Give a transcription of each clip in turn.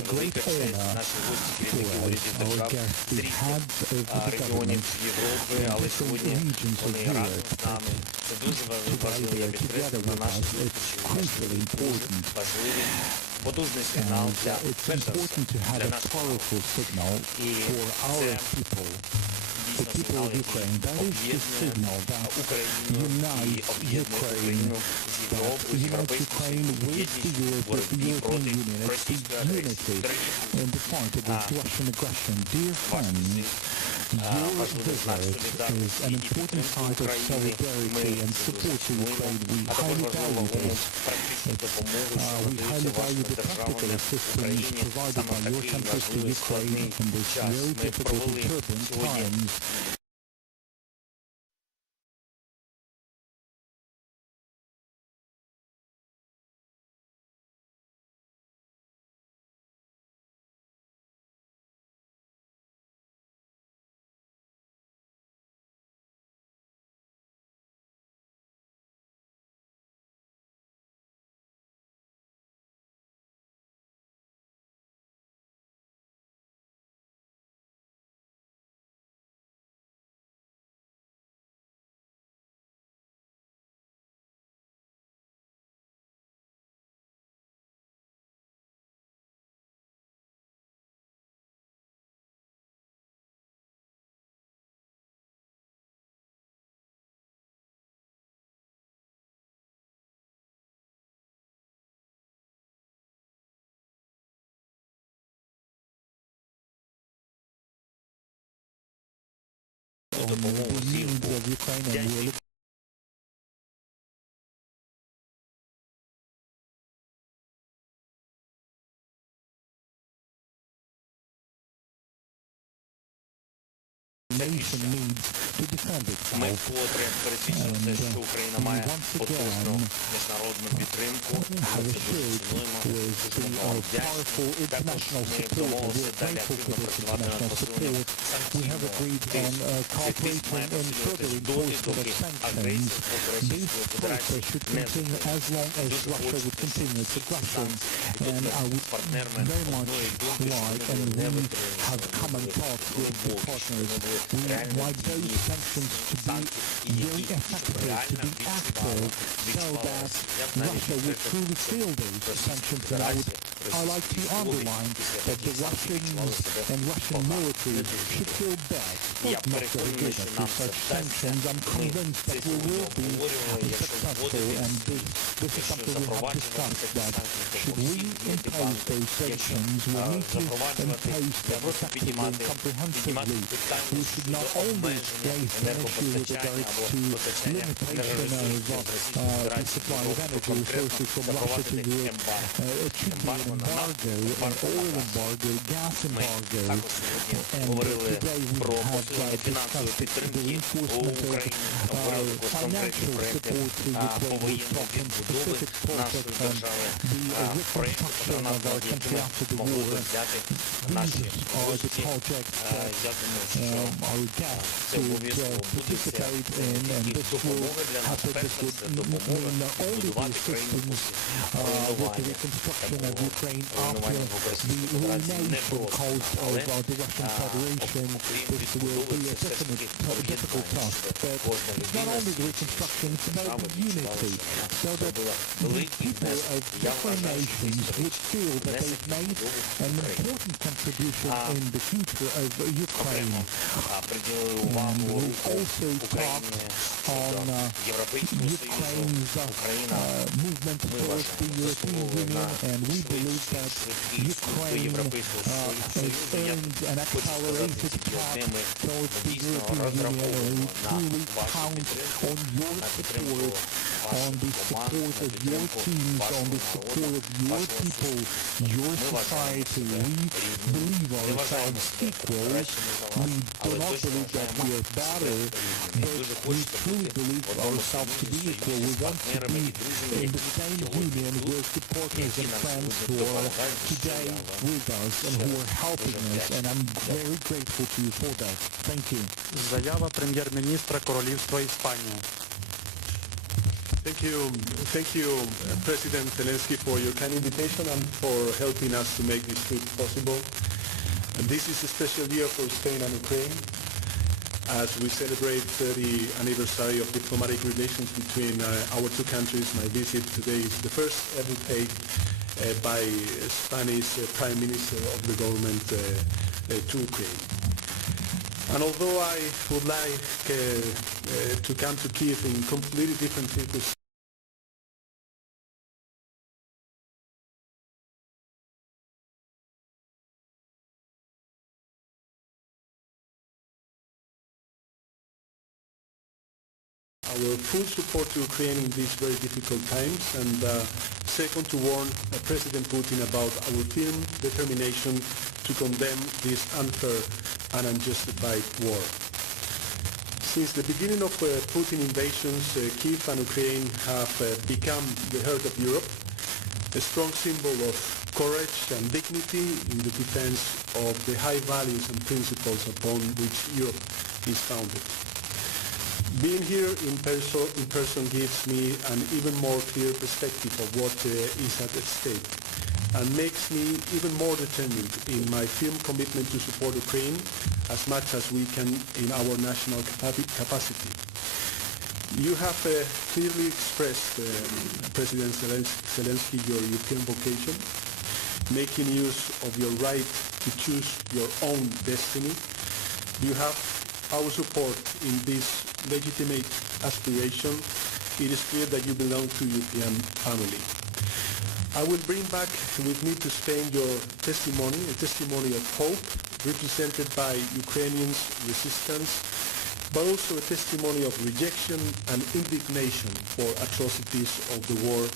велика честь. Наші гості керівники урядів держав з різних регіонів Європи, але сьогодні вони разом з нами. Це дуже важливо, я підкреслюю, на нашій зустрічі. Дуже важливий, потужний сигнал для, перш за все, для наших народ. І це the people of Ukraine. That is the signal that unites Ukraine, that unites Ukraine with the European Union. It's the unity in the fight against Russian aggression. Dear friends, your visit is an important sign of solidarity and support to Ukraine. We highly value this. We highly value the practical assistance provided by your countries to Ukraine in this very difficult and turbulent times. Of Ukraine and nation needs to defend itself. Ми вкотре пересвідчили, що Україна має потужну міжнародну підтримку. Ми цінуємо powerful international support. We are grateful for this international support. We have agreed on cooperating in further enforcement of sanctions. This process should continue as long as Russia would continue its aggression. And I would very much like, and we have common thoughts with the partners. We want those sanctions to be very effective, to be active, so that Russia would truly feel those sanctions. And I like to underline that the Russians and Russian military should feel bad, not very good after such sanctions. I'm convinced that we will be successful, and this is something we have discussed, that should we impose those sanctions, we need to impose them effectively and comprehensively. We should not only raise the issue with regards to limitation of the supply of energy resources from Russia to Europe. It should be an embargo, an oil embargo, gas embargo, and today we have discussed the reinforcement of financial support to Ukraine. We're talking specific projects on the reconstruction of our country after the war. These are the projects that our guests would participate in, and this will happen. This would mean only the assistance with the reconstruction of Ukraine after the ruination caused of the Russian Federation. This will be a difficult task, but it's not only the reconstruction, it's about the unity, so that the people of different nations would feel that they've made an important contribution in the future of Ukraine. And we'll also talk on Ukraine's movement towards the European Union, and we believe that Ukraine has earned an accelerated path towards the European Union, and we truly count on your support, on the support of your teams, on the support of your people, your society. We believe ourselves equal. We do not believe that we are better, but we truly believe ourselves to be equal. We want to be in the same union with the partners and friends who are today with us and who are helping us, and I'm very grateful to you for that. Thank you. Заява прем'єр-міністра Королівства Іспанії. Thank you, President Zelensky, for your kind invitation and for helping us to make this trip possible. This is a special year for Spain and Ukraine as we celebrate 30th anniversary of diplomatic relations between our two countries. My visit today is the first ever paid by Spanish Prime Minister of the government to Ukraine. And although I would like to come to Kyiv in completely different circumstances, our full support to Ukraine in these very difficult times, and second, to warn President Putin about our firm determination to condemn this unfair and unjustified war. Since the beginning of Putin invasions, Kyiv and Ukraine have become the heart of Europe, a strong symbol of courage and dignity in the defense of the high values and principles upon which Europe is founded. Being here in person gives me an even more clear perspective of what is at stake and makes me even more determined in my firm commitment to support Ukraine as much as we can in our national capacity. You have clearly expressed, President Zelensky, your European vocation, making use of your right to choose your own destiny. You have our support in this legitimate aspiration. It is clear that you belong to European family. I will bring back with me to Spain your testimony, a testimony of hope represented by Ukrainians' resistance, but also a testimony of rejection and indignation for atrocities of the war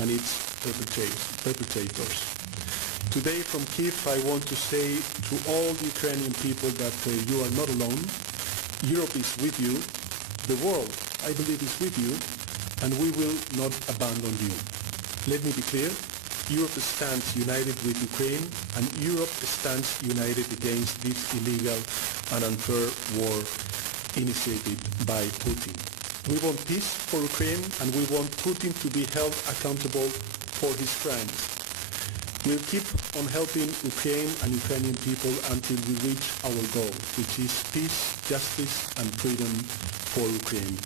and its perpetrators. Today from Kyiv, I want to say to all the Ukrainian people that you are not alone. Europe is with you. The world, I believe, is with you, and we will not abandon you. Let me be clear. Europe stands united with Ukraine, and Europe stands united against this illegal and unfair war initiated by Putin. We want peace for Ukraine, and we want Putin to be held accountable for his crimes. We'll keep on helping Ukraine and Ukrainian people until we reach our goal, which is peace, justice, and freedom for Ukraine.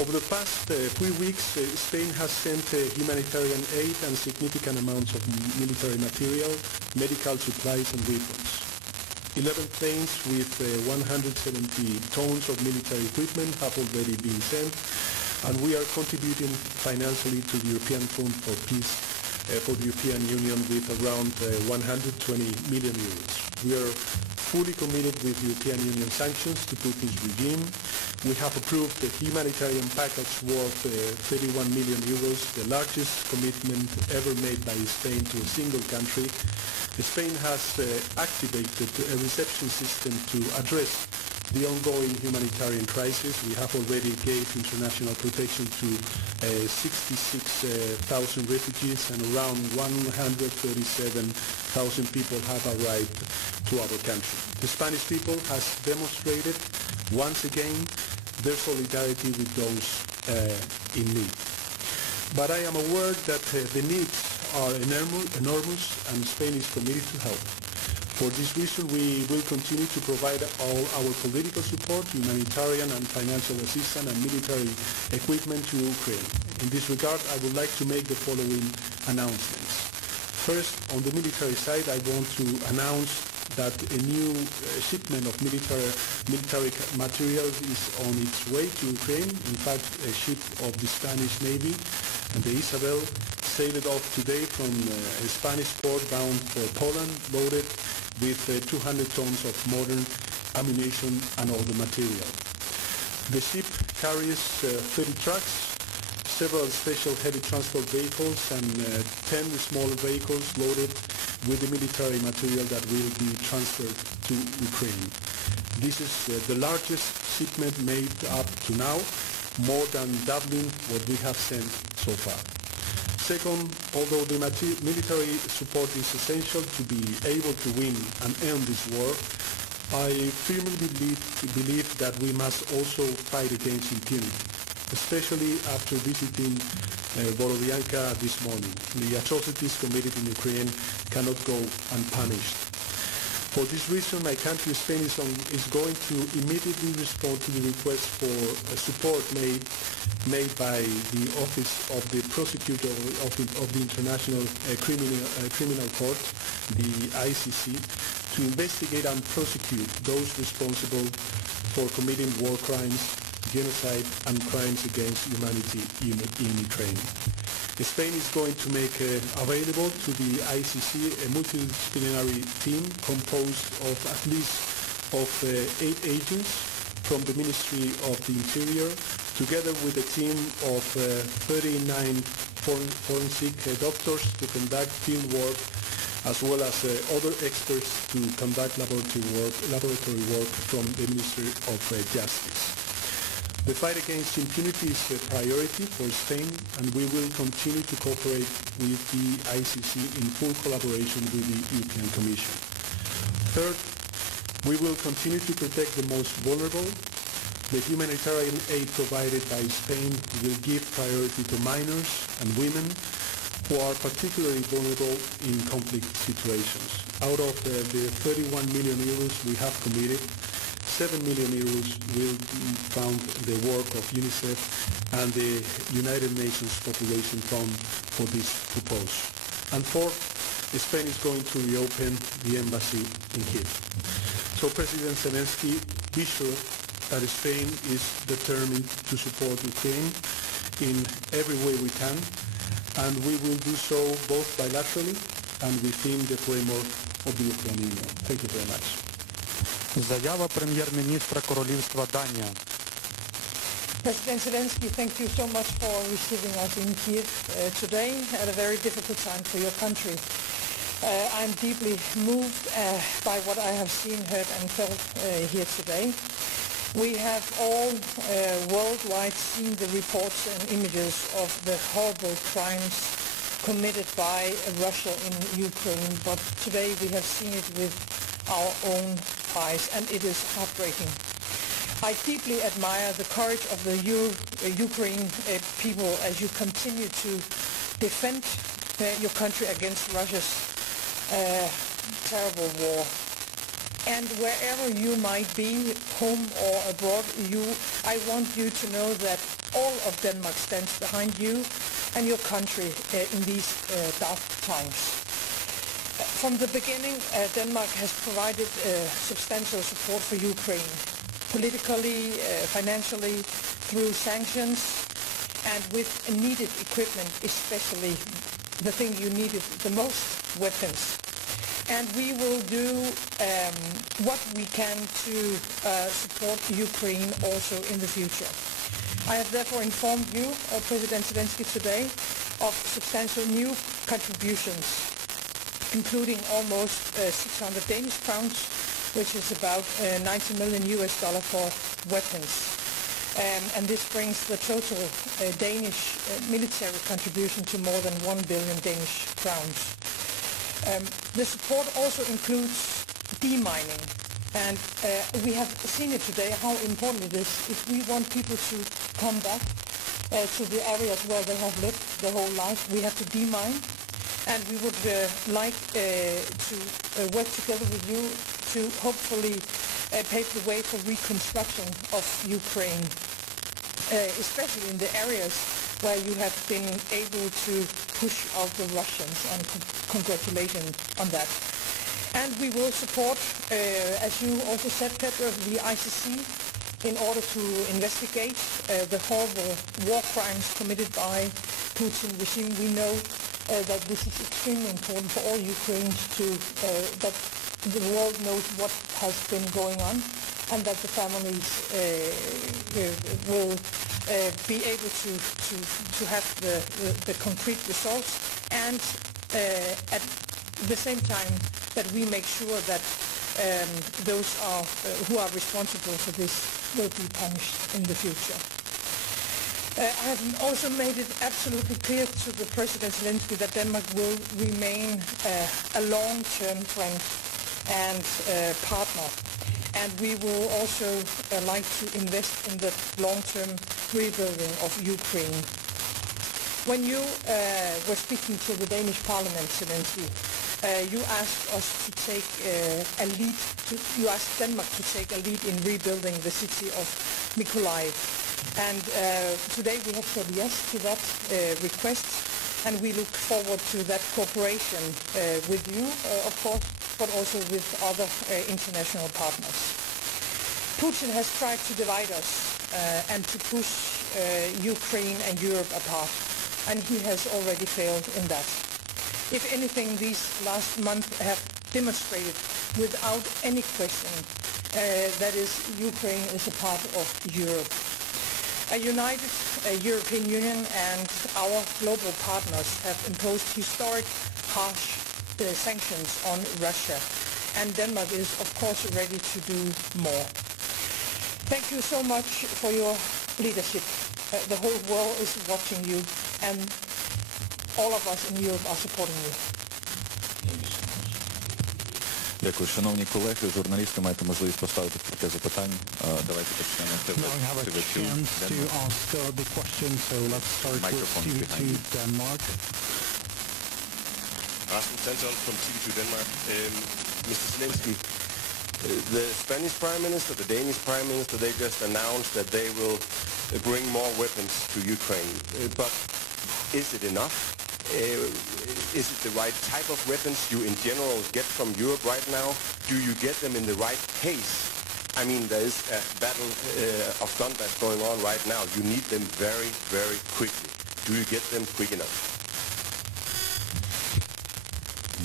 Over the past 3 weeks, Spain has sent humanitarian aid and significant amounts of military material, medical supplies, and weapons. 11 planes with 170 tons of military equipment have already been sent, and we are contributing financially to the European Fund for Peace for the European Union with around 120 million euros. We are fully committed with European Union sanctions to Putin's regime. We have approved a humanitarian package worth 31 million euros, the largest commitment ever made by Spain to a single country. Spain has activated a reception system to address the ongoing humanitarian crisis. We have already gave international protection to 66,000 refugees, and around 137,000 people have arrived to our country. The Spanish people has demonstrated once again their solidarity with those in need. But I am aware that the needs are enormous, and Spain is committed to help. For this reason, we will continue to provide all our political support, humanitarian and financial assistance, and military equipment to Ukraine. In this regard, I would like to make the following announcements. First, on the military side, I want to announce that a new shipment of military material is on its way to Ukraine. In fact, a ship of the Spanish Navy, the Isabel, sailed off today from a Spanish port bound for Poland, loaded with 200 tons of modern ammunition and other material. The ship carries 30 trucks, several special heavy transport vehicles, and 10 smaller vehicles loaded with the military material that will be transferred to Ukraine. This is the largest shipment made up to now, more than doubling what we have sent so far. Second, although the military support is essential to be able to win and end this war, I firmly believe that we must also fight against impunity. especially after visiting Borodyanka this morning. The atrocities committed in Ukraine cannot go unpunished. For this reason, my country, Spain, is going to immediately respond to the request for support made by the Office of the Prosecutor of the International Criminal Court, the ICC, to investigate and prosecute those responsible for committing war crimes, genocide, and crimes against humanity in Ukraine. Spain is going to make available to the ICC a multidisciplinary team composed of at least 8 agents from the Ministry of the Interior, together with a team of 39 forensic doctors to conduct field work, as well as other experts to conduct laboratory work from the Ministry of Justice. The fight against impunity is a priority for Spain, and we will continue to cooperate with the ICC in full collaboration with the European Commission. Third, we will continue to protect the most vulnerable. The humanitarian aid provided by Spain will give priority to minors and women who are particularly vulnerable in conflict situations. Out of the 31 million euros we have committed, 7 million euros will fund the work of UNICEF and the United Nations Population Fund for this purpose. And fourth, Spain is going to reopen the embassy in Kyiv. So President Zelensky, be sure that Spain is determined to support Ukraine in every way we can, and we will do so both bilaterally and within the framework of the European Union. Thank you very much. Заява прем'єр-міністра Королівства Данія. President Zelensky, thank you so much for receiving us in Kyiv today at a very difficult time for your country. I'm deeply moved by what I have seen, heard and felt here today. We have all worldwide seen the reports and images of the horrible crimes committed by Russia in Ukraine, but today we have seen it with our own eyes, and it is heartbreaking. I deeply admire the courage of the Ukraine people as you continue to defend your country against Russia's terrible war. And wherever you might be, home or abroad, I want you to know that all of Denmark stands behind you and your country in these dark times. From the beginning, Denmark has provided substantial support for Ukraine, politically, financially, through sanctions, and with needed equipment, especially the thing you needed the most, weapons. And we will do what we can to support Ukraine also in the future. I have therefore informed you, President Zelensky, today of substantial new contributions, including almost 600 Danish crowns, which is about $90 million for weapons. And this brings the total Danish military contribution to more than 1 billion Danish crowns. The support also includes demining, and we have seen it today how important it is if we want people to come back to the areas where they have lived their whole life. We have to demine, and we would like to work together with you to hopefully pave the way for reconstruction of Ukraine, especially in the areas where you have been able to push out the Russians, and congratulations on that. And we will support, as you also said, Petro, the ICC in order to investigate the horrible war crimes committed by Putin regime. We know that this is extremely important for all Ukrainians that the world knows what has been going on, and that the families will be able to have the concrete results, and at the same time that we make sure that those who are responsible for this will be punished in the future. I have also made it absolutely clear to the President Zelensky that Denmark will remain a long-term friend and partner. And we will also like to invest in the long-term rebuilding of Ukraine. When you were speaking to the Danish Parliament, Zelensky, you asked us to take a lead. You asked Denmark to take a lead in rebuilding the city of Mykolaiv. And today we have said yes to that request, and we look forward to that cooperation with you, of course, but also with other international partners. Putin has tried to divide us and to push Ukraine and Europe apart, and he has already failed in that. If anything, these last months have demonstrated without any question that is, Ukraine is a part of Europe. A united European Union and our global partners have imposed historic, harsh sanctions on Russia, and Denmark is, of course, ready to do more. Thank you so much for your leadership. The whole world is watching you, and all of us in Europe are supporting you. Дякую. Шановні колеги, журналісти, маєте можливість поставити кілька запитань. Давайте почнемо з Now we have a chance to ask the question, so let's start with TV2 Denmark. Rasmus Sanson from TV2 Denmark. Mr. Zelensky, the Spanish Prime Minister, the Danish Prime Minister, they just announced that they will bring more weapons to Ukraine. But is it enough? Is it the right type of weapons you in general get from Europe right now? Do you get them in the right pace? I mean, there is a battle of Donbass going on right now. You need them very, very quickly. Do you get them quick enough?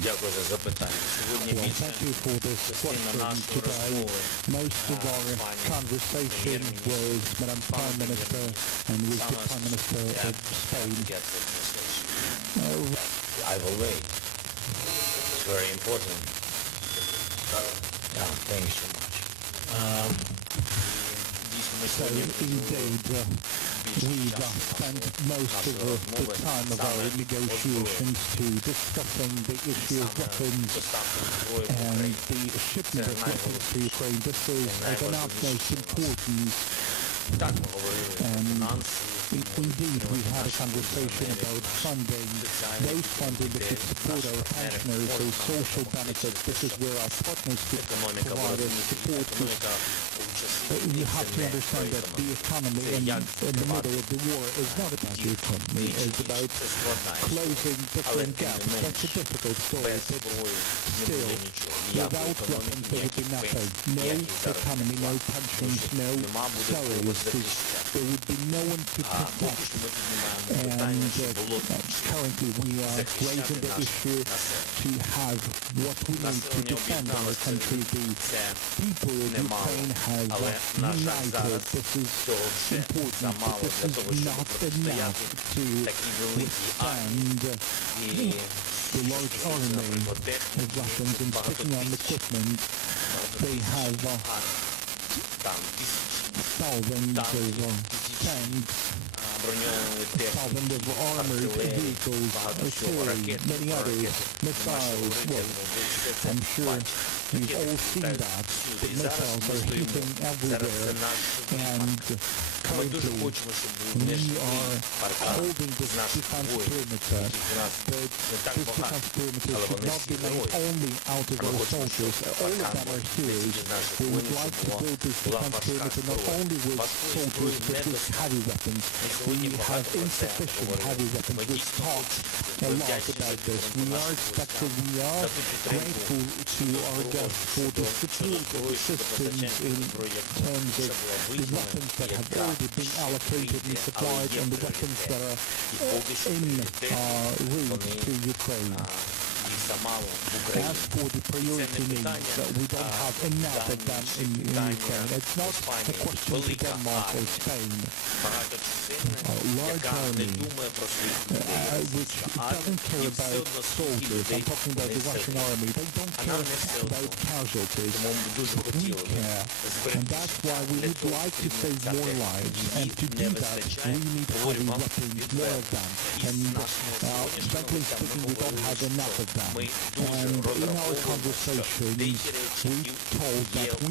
Дякую за запитання. Сьогодні більше частина нашої розмови Most of our conversation was Madam Prime Minister and with the Prime Minister of Spain. I will wait. It's very important. Yeah, thank you so much. So indeed, we've spent most of the time of our negotiations to discussing the issue of weapons and the shipment of weapons to Ukraine. This is of an utmost importance. And indeed, we had a conversation about funding, those funding that could support our pensioners, those social benefits. This is where our partners could provide us support. You have to understand that the economy in the middle of the war is not about the economy. It's about closing different gaps. That's a difficult story, but still, without weapons there would be nothing. No economy, no pensions, no salaries. There would be no one to protect. And currently we are raising the issue to have what we need to defend our country. The people of Ukraine have united. This is important, but this is not enough to withstand the large army of Russians insisting on equipment. They have thousands of tanks, thousands of armored vehicles, artillery, many others, missiles. Well, I'm sure you've all seen that. The missiles are hitting everywhere, and currently we are holding this defense perimeter, but this defense perimeter should not be made only out of our soldiers. All of them are heroes. We would like to build this defense perimeter not only with soldiers but with heavy weapons. We have insufficient heavy weapons. We've talked a lot about this. We are grateful to our guests for the support of the systems in terms of the weapons that have already been allocated and supplied and the weapons that are en route to Ukraine. As for the priority needs, we don't have enough of them in Ukraine. It's not a question to Denmark or Spain. A large army which doesn't care about soldiers. I'm talking about the Russian army. They don't care about casualties, but we care. And that's why we would like to save more lives. And to do that, we need heavy weapons, more of them. And frankly speaking, we don't have enough of them. ми дуже розраховуємо, що деякі речі є у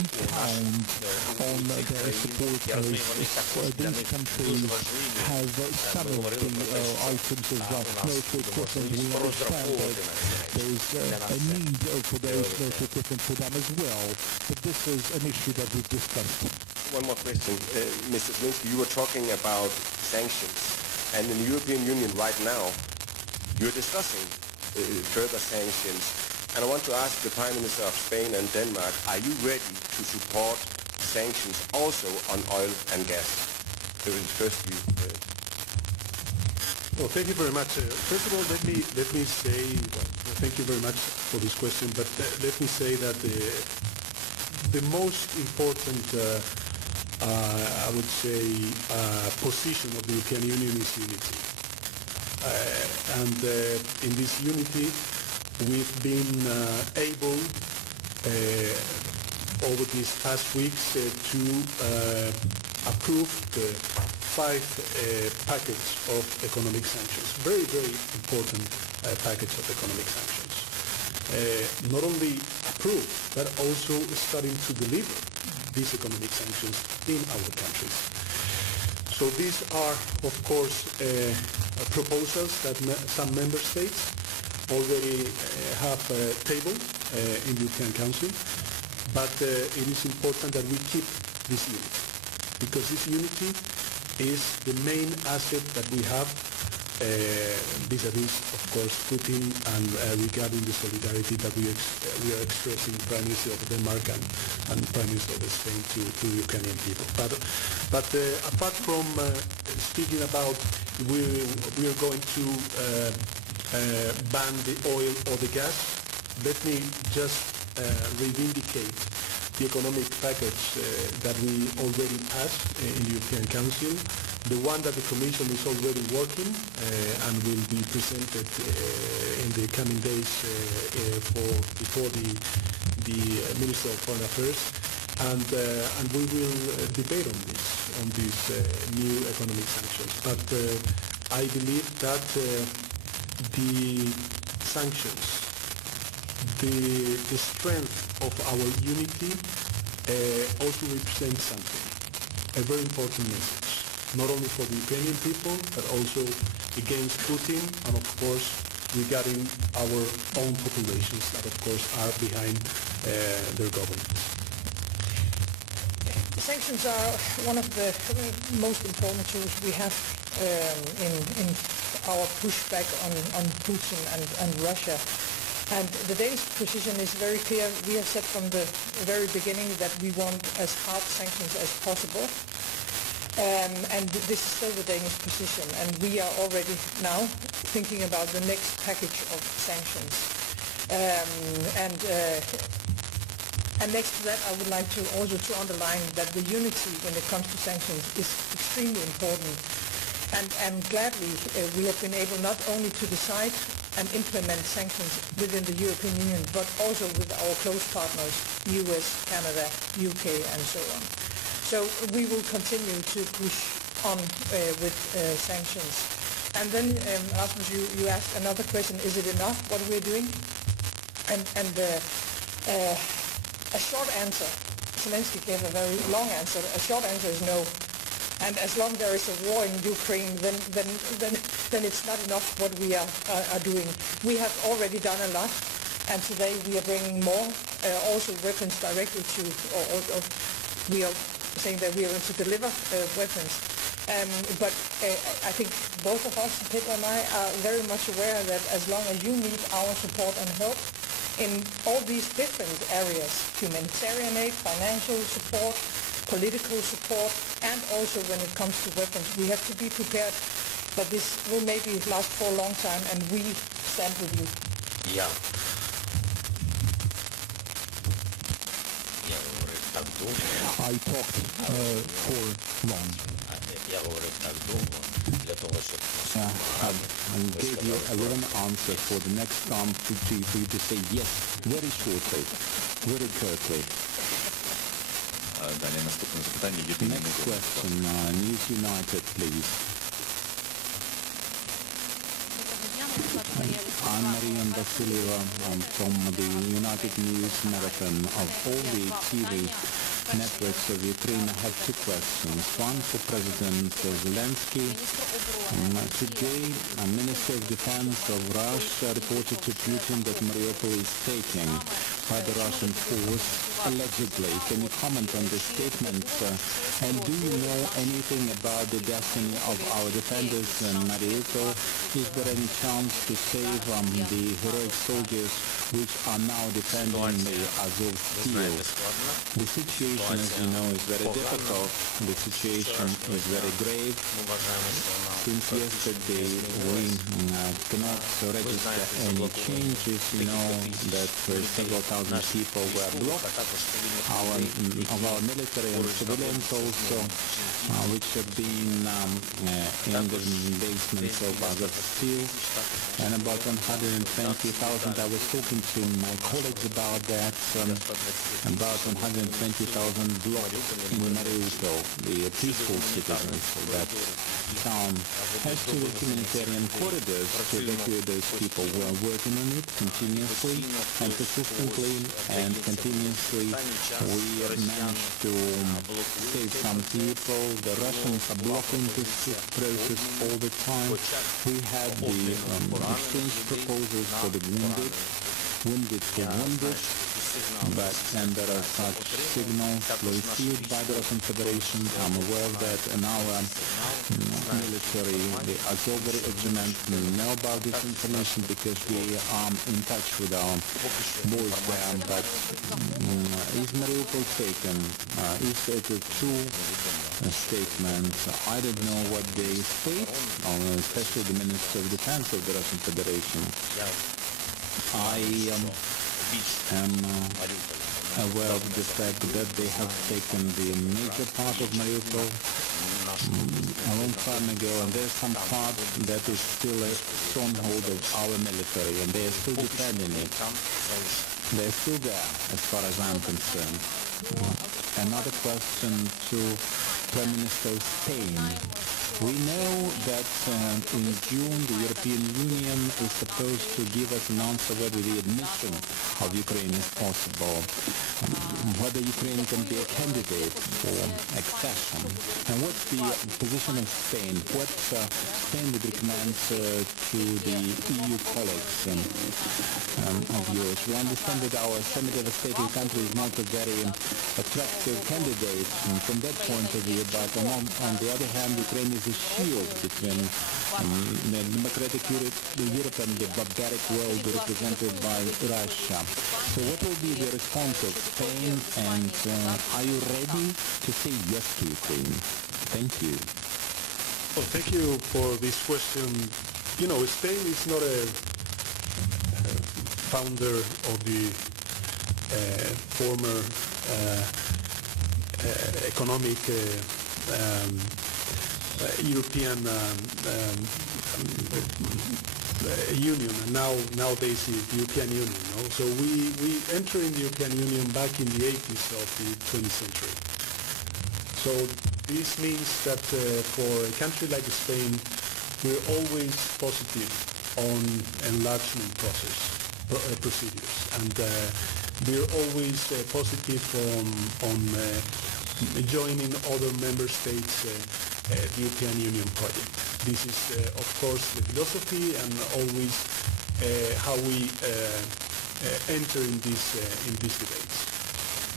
наших цих країн. Я розумію, вони також для них дуже важливі. Ми говорили про те, що у нас буде можливість розраховувати на ці речі. Для нас це One more question. Mr. Zelensky, you were talking about sanctions. And in the European Union right now, you're discussing further sanctions. And I want to ask the Prime Minister of Spain and Denmark, are you ready to support sanctions also on oil and gas? First you. Well, thank you very much. First of all, let me say, thank you very much for this question, but let me say that the most important, I would say, position of the European Union is unity. And in this unity, we've been able over these past weeks to approve the 5 package of economic sanctions. Very, very important package of economic sanctions. Not only approved, but also starting to deliver these economic sanctions in our countries. So these are, of course, proposals that some member states already have tabled in the European Council, but it is important that we keep this unity, because this unity is the main asset that we have vis-a-vis, of course, Putin, and regarding the solidarity that we are expressing, Prime Minister of Denmark and Prime Minister of Spain, to the Ukrainian people. But apart from speaking about we are going to ban the oil or the gas, let me just reivindicate the economic package that we already passed in the European Council, the one that the Commission is already working and will be presented in the coming days before the Minister of Foreign Affairs, and we will debate on these new economic sanctions. But I believe that the sanctions, the strength of our unity also represents something, a very important message, not only for the Ukrainian people, but also against Putin, and of course regarding our own populations that of course are behind their governments. Sanctions are one of the most important tools we have in our pushback on Putin and Russia. And the Danish position is very clear. We have said from the very beginning that we want as hard sanctions as possible. And this is still the Danish position. And we are already now thinking about the next package of sanctions. And next to that, I would like to also to underline that the unity when it comes to sanctions is extremely important. And gladly, we have been able not only to decide and implement sanctions within the European Union, but also with our close partners, US, Canada, UK, and so on. So we will continue to push on with sanctions. And then, Rasmus, you asked another question, is it enough what we're doing? And a short answer, Zelensky gave a very long answer, a short answer is no. And as long as there is a war in Ukraine, then it's not enough what we are doing. We have already done a lot, and today we are bringing more, also weapons directly to, or we are saying that we are going to deliver weapons. But I think both of us, Peter and I, are very much aware that as long as you need our support and help in all these different areas, humanitarian aid, financial support, political support, and also when it comes to weapons, we have to be prepared that this will maybe last for a long time, and we stand with you. Я говорив так довго. I talked for long. Я говорив так довго для того, щоб And gave you a long answer for the next time for you to say yes very shortly, very curtly. Далі наступне запитання. Next question, News United, please. Anne-Marie and Vasilieva from the United News Marathon of all the TV networks of Ukraine. I have two questions. One for President Zelensky. Today, Minister of Defense of Russia reported to Putin that Mariupol is taken by the Russian force, allegedly. Can you comment on this statement? And do you know anything about the destiny of our defenders in Mariupol? Is there any chance to save the heroic soldiers which are now defending the Azov Steel? The situation, as you know, is very difficult. The situation is very grave. Since yesterday, we cannot register any changes. You know that several thousand people were blocked. Of our military and civilians also, which have been in the basements of Azov Steel, and about 120,000. I was talking to my colleagues about that. About 120,000 blocked in Mariupol, the peaceful citizens of that town. As to the humanitarian corridors to evacuate those people, we are working on it continuously and persistently, and continuously we managed to save some people. The Russians are blocking this process all the time. We had the exchange proposals for the wounded for wounded, and there are such signals received by the Russian Federation. I'm aware that in our military, the Azov regiment, know about this information because we are in touch with our boys there. But is Mariupol taken? Is it a true statement? I don't know what they state, especially the Minister of Defense of the Russian Federation. I am aware of the fact that they have taken the major part of Mariupol a long time ago, and there's some part that is still a stronghold of our military, and they are still defending it. They're still there, as far as I'm concerned. Another question to Prime Minister of Spain. We know that in June the European Union is supposed to give us an answer whether the admission of Ukraine is possible, whether Ukraine can be a candidate for accession. And what's the position of Spain? What Spain would recommend to the EU colleagues of yours? We understand that our semi-devastated country is not a very attractive candidate from that point of view, but on the other hand, Ukraine is a shield between the democratic Europe and the barbaric world represented by Russia. So what will be the response of Spain, and are you ready to say yes to Ukraine? Thank you. Well, thank you for this question. You know, Spain is not a founder of the former economic European Union, and nowadays the European Union. No? So we entered in the European Union back in the 80s of the 20th century. So this means that for a country like Spain, we're always positive on enlargement procedures, and we're always positive on joining other member states the European Union project. This is, of course, the philosophy and always how we enter in these debates.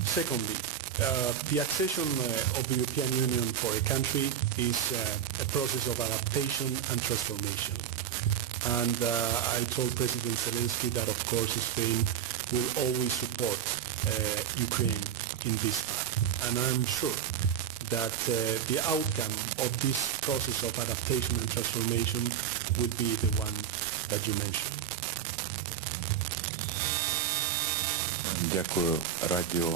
Secondly, the accession of the European Union for a country is a process of adaptation and transformation. And I told President Zelensky that, of course, Spain will always support Ukraine in this path. And I'm sure that the outcome of this process of adaptation and transformation would be the one that you mentioned. Дякую. Radio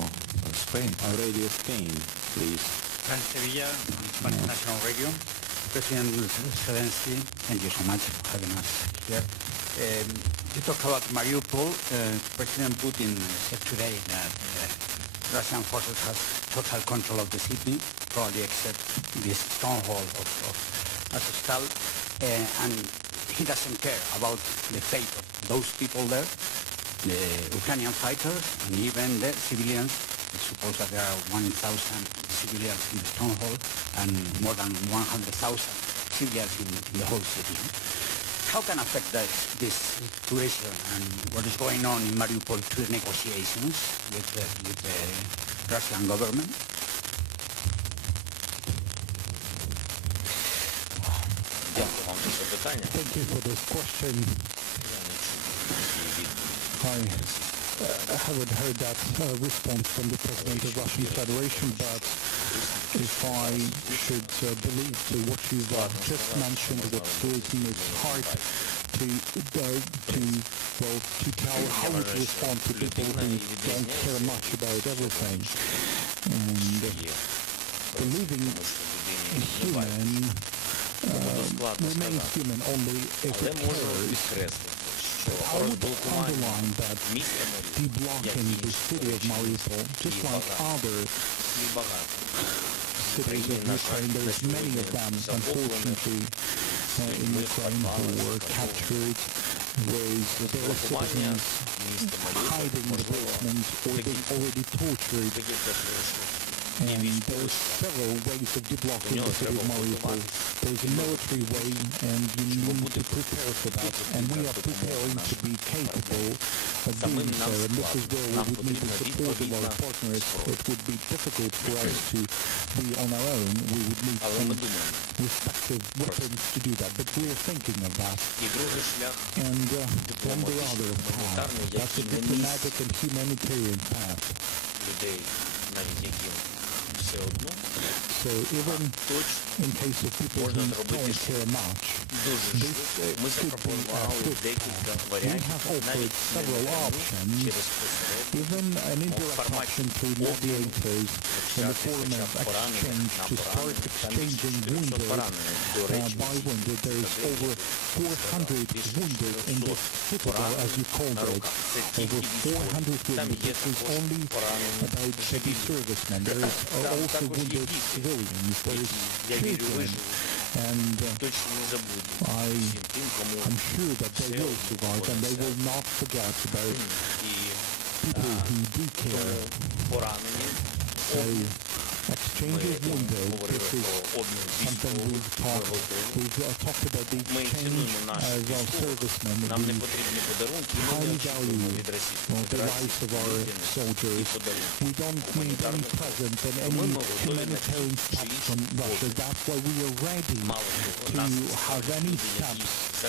Spain. Radio Spain, please. From Sevilla, National Radio. President Zelensky, thank you so much for having us here. You talk about Mariupol. President Putin said today that Russian forces have total control of the city, probably except this stronghold of Azovstal. And he doesn't care about the fate of those people there, the Ukrainian fighters, and even the civilians. I suppose that there are 1,000 civilians in the stronghold and more than 100,000 civilians in the whole city. How can affect this situation and what is going on in Mariupol to negotiations with the Russian government? Thank you for this question. I haven't heard that response from the President of the Russian Federation, but if I should believe to what you've just mentioned, that it's hard to tell how to respond to people who don't care much about everything. And believing human remains human only if it cares. I would underline that deblocking the city of Mariupol, just like other cities of Ukraine, there's many of them, unfortunately, in Ukraine who were captured with their citizens hiding in the basements or being already tortured. And there's several ways of deblocking the city of Mariupol. There's a military way, and you need to prepare for that. And we are preparing to be capable of doing so. And this is where we would need the support of our partners. It would be difficult for us to be on our own. We would need some respective weapons to do that. But we are thinking of that. And then the other path, that's a diplomatic and humanitarian path. So even in case of people who don't care much, this could be a good path. We have offered several options, even an indirect option through mediators in the form of exchange to start exchanging wounded by wounded. There's over 400 wounded in this citadel, as you called it. Over 400 wounded. This is only about heavy servicemen. There is also wounded civilians, there is children, and I'm sure that they will survive and they will not forget about people who do care. So exchange of wounded, this is something we've talked about the exchange of our servicemen. We highly value the lives of our soldiers. We don't need any present and any humanitarian steps from Russia. That's why we are ready to have any steps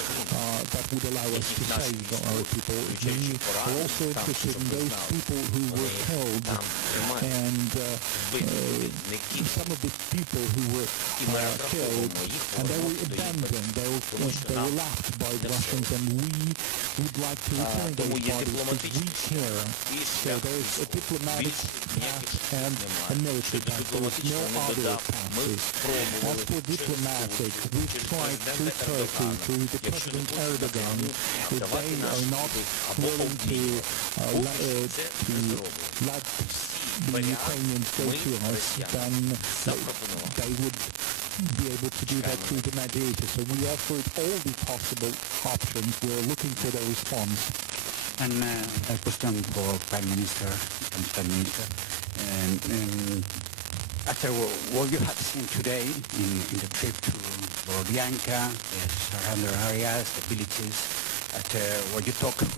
that would allow us to save our people. We are also interested in those people who were killed, and some of the people who were killed, and they were abandoned, they were left by the Russians, and we would like to return those bodies because we care. So there is a diplomatic path and a military path. There is no other paths. As for diplomatic, we've tried through Turkey, through the President Erdogan, if they are not willing to let the Ukrainians go to us, then they would be able to do that through the mediator. So we offered all the possible options. We're looking for their response. And a question for Prime Minister. After what you have seen today in the trip to Borodianka, the surrounding areas, the villages, after what you talk with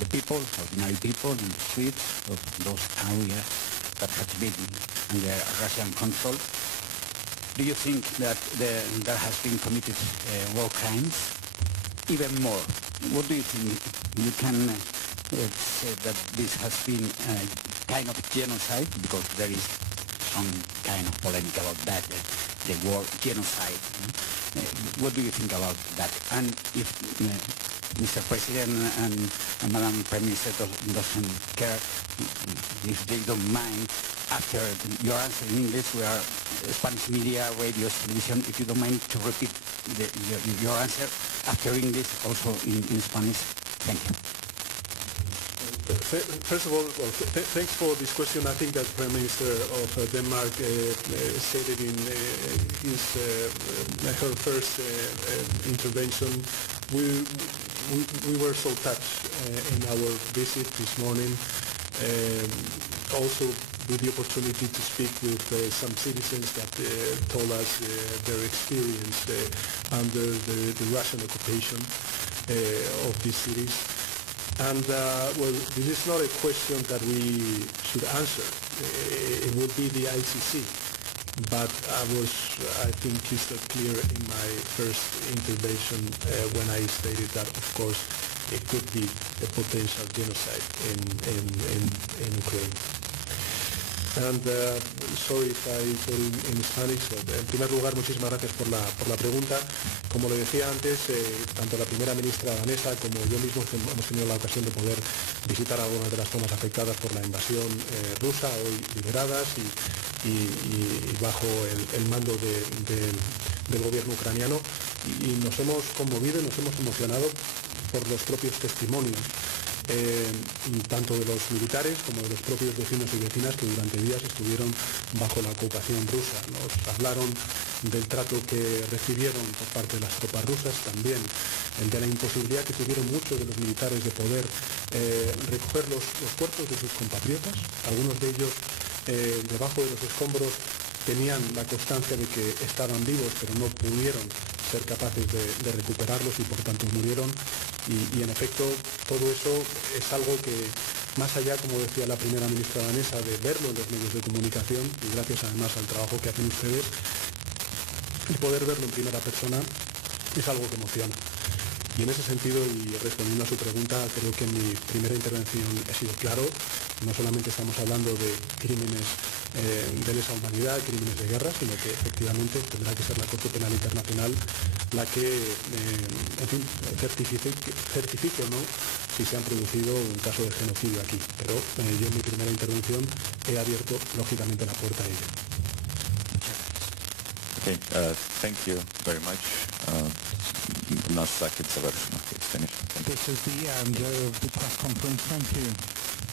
the people, ordinary people in the streets of those areas that have been under Russian control, do you think that there has been committed war crimes? Even more, what do you think? You can say that this has been a kind of genocide, because there is some kind of polemic about that, the word genocide. What do you think about that? And if Mr. President and Madam Prime Minister doesn't care, if they don't mind, after your answer in English, we are Spanish media, radio, television, if you don't mind to repeat your answer after English, also in Spanish. Thank you. First of all, thanks for this question. I think that Prime Minister of Denmark said it in her first intervention. We were so touched in our visit this morning. Also with the opportunity to speak with some citizens that told us their experience under the Russian occupation of these cities. And well, this is not a question that we should answer. It would be the ICC. But I think crystal clear in my first intervention when I stated that, of course, it could be a potential genocide in Ukraine. And sorry if I go in Spanish. En primer lugar, muchísimas gracias por la pregunta. Como le decía antes, tanto la primera ministra danesa como yo mismo hemos tenido la ocasión de poder visitar algunas de las zonas afectadas por la invasión rusa, hoy liberadas y bajo el mando del gobierno ucraniano. Y nos hemos conmovido y nos hemos emocionado por los propios testimonios, tanto de los militares como de los propios vecinos y vecinas que durante días estuvieron bajo la ocupación rusa. Nos hablaron del trato que recibieron por parte de las tropas rusas, también de la imposibilidad que tuvieron muchos de los militares de poder recoger los cuerpos de sus compatriotas. Algunos de ellos debajo de los escombros tenían la constancia de que estaban vivos, pero no pudieron ser capaces de recuperarlos y por tanto murieron. Y en efecto todo eso es algo que, más allá, como decía la primera ministra danesa, de verlo en los medios de comunicación, y gracias además al trabajo que hacen ustedes, el poder verlo en primera persona es algo que emociona. Y en ese sentido, y respondiendo a su pregunta, creo que en mi primera intervención he sido claro. No solamente estamos hablando de crímenes de lesa humanidad, crímenes de guerra, sino que efectivamente tendrá que ser la Corte Penal Internacional la que, en fin, certifique o no si se han producido un caso de genocidio aquí. Pero yo en mi primera intervención he abierto lógicamente la puerta a ello. Okay, thank you very much. Нас захід завершено. This is the end of the press conference. Thank you.